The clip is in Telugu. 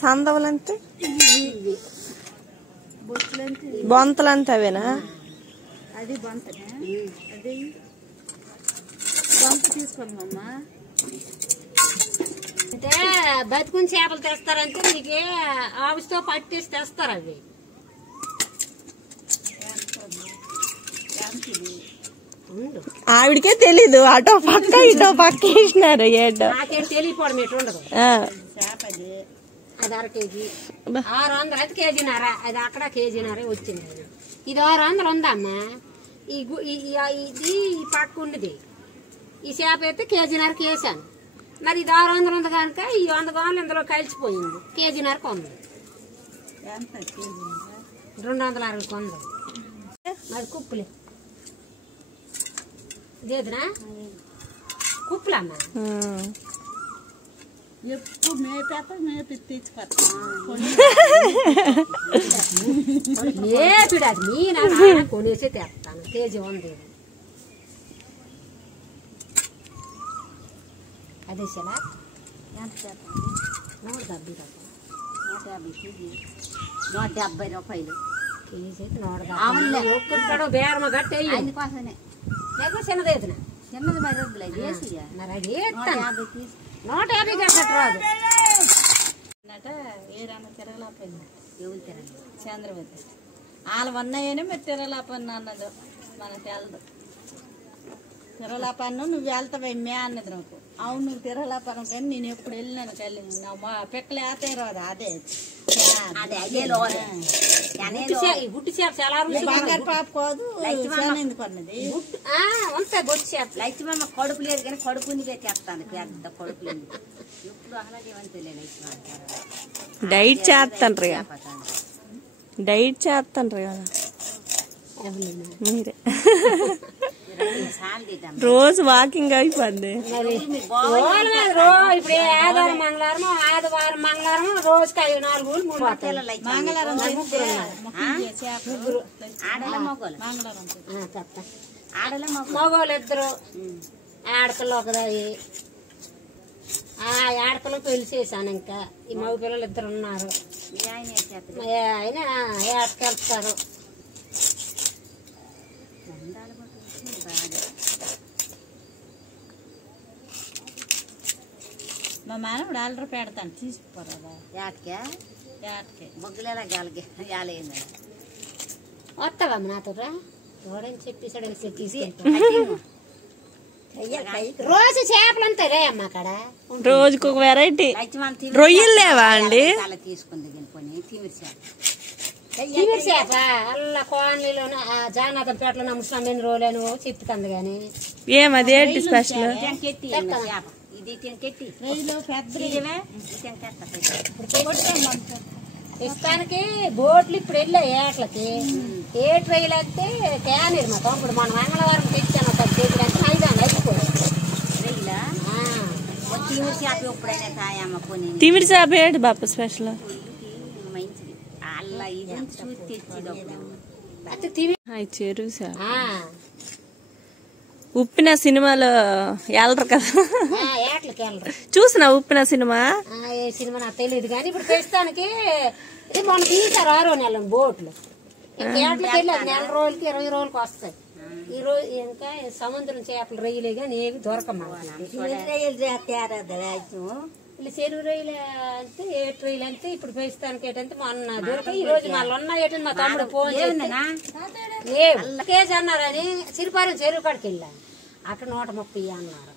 సందవలంటే బొంతలంటే అవేనా? అది బొంతనే, అది బొంత తీసుకోమ్మా. అంటే బతుకుని చేపలు తెస్తారంటే నీకు ఆవిస్తో పట్టేసి తెస్తారు అవి. ఆవిడకే తెలీదు, అటో పక్క ఇటో పక్క వేసినారు. ఏటో నాకేం తెలియపోవడం ఎటు ఉండదు. చేపది అది 1/2 కేజీ 600 అయితే కేజీన్నర. అది అక్కడ కేజీన్నర వచ్చింది. ఇది 600 ఉందమ్మా. ఇది ఈ పక్క ఉండేది. ఈ చేప అయితే కేజీన్నరకి వేసాను. మరి ఇది 600 ఉంది కనుక ఈ 100 గ్రాములు ఇందులో కలిసిపోయింది. కేజీన్నరకు ఉంది. 260 కొంది. మరి కుప్పులే ఇదేదినా కుప్పులమ్మా. ఎప్పుడు మేపి తీసుకొస్తా. మేపిడు అది మీ నాన్న కొనేసి తెస్తాను. కేజీ ఉంది. అదే సలా ఎంత చేప? 170 కేజీ 170 రూపాయలు కేజీ. 170 ఒక్కడు బేరమ గట్టి అందుకోసమే లేకపోతే చిన్నదేదినా చిన్నది మరి వద్దులే వేసి మరి అది 150 తీసు 150 కట్టట్టు రాదు. ఏరన్నా తిరగలేకపోయింది. ఎవరు తిరగలేదు? చంద్రవతి వాళ్ళు ఉన్నాయని మీరు తిరగలేపన్నా అన్నది. మనకు తెలదు. తిరగలేపన్ను నువ్వు వెళ్తావే అన్నది నాకు. అవును నువ్వు తిరగలేపను కానీ నేను ఎప్పుడు వెళ్ళినాను కలిగి మా పిక్కలు ఏతే రాదు. అదే గుడ్డి చేప చాలా బంగారు పాప కాదు. ఎందుకు అన్నది ఉంటాయి గుడ్డి చేప. లక్ష్మమ్మ కడుపు లేదు కానీ కడుపుని తెస్తాను. పెద్ద కడుపు లేదు. ఎప్పుడు అలాగే డైట్ చేస్తాండ్రు కదా, డైట్ చేస్తాండ్రు కదా మీరే. రోజు వాకింగ్ అయిపోద్ది. ఇప్పుడు ఆదివారం మంగళవారం రోజుకి 4 మంగళవారం మగవాళ్ళు 2 ఆడపిల్ల ఒకదాయి. ఆ ఆడపిల్ల పెళ్లి చేశాను. ఇంకా ఈ మగ పిల్లలు 2 ఉన్నారు. ఆయన ఏటకెళ్తారు. మా మానవుడు ఆర్డర్ పెడతాను తీసుకుపోరా. ఏటకే ముగ్గులేలా వస్తావమ్మ నాతో ఎవడని చెప్పేసాడు. రోజు చేపలు అంతా రే అమ్మ అక్కడ. రోజుకు ఒక వెరైటీ. రొయ్యలు లేవా అండి? తీసుకుంది తిమిరి చేప అల్ల కోనలోనే జానాథంపేటలో ముస్లాం రోజులను చెప్తుంది. కానీ ఏమది ఏంటి స్పెషల్? ఇష్టానికి బోట్లు ఇప్పుడు వెళ్ళాయి ఏట్లకి. ఏ ట్రైలు అంటే క్యానీరు మా తమ్ముడు మన మంగళవారం తెచ్చాను. 10 కేజీలు అంటే 5 అయిపోయింది. తిమిరి చేప ఏంటి బాప స్పెషల్? చెరువు చేప. ఉప్పిన సినిమాలో వెళ్ళరు కదా, చూసినా ఉప్పిన సినిమా? ఏ సినిమా నాకు తెలియదు కానీ ఇప్పుడు ప్రస్తుతానికి మొన్న తీసారు 6వ నెల బోట్లు. ఇంకేట్లకి వెళ్ళారు. 1 నెల రోజులకి 20 రోజులకి వస్తాయి. ఈ రోజు ఇంకా సముద్రం చేపలు రొయ్యలే కానీ ఏవి దొరకమ్మా. చెరువు రొయ్యలు అంటే 8 రొయ్యలు అంటే ఇప్పుడు ప్రస్తుతానికి ఏంటంటే మొన్న దొరికి ఈ రోజు మళ్ళీ ఉన్నాయి. ఏంటంటే మా తమ్ముడు ఫోన్ చేసి కేజీ అన్నారని సిరిపారం చెరువు కాడికి వెళ్ళాను. అక్కడ 130 అన్నారు.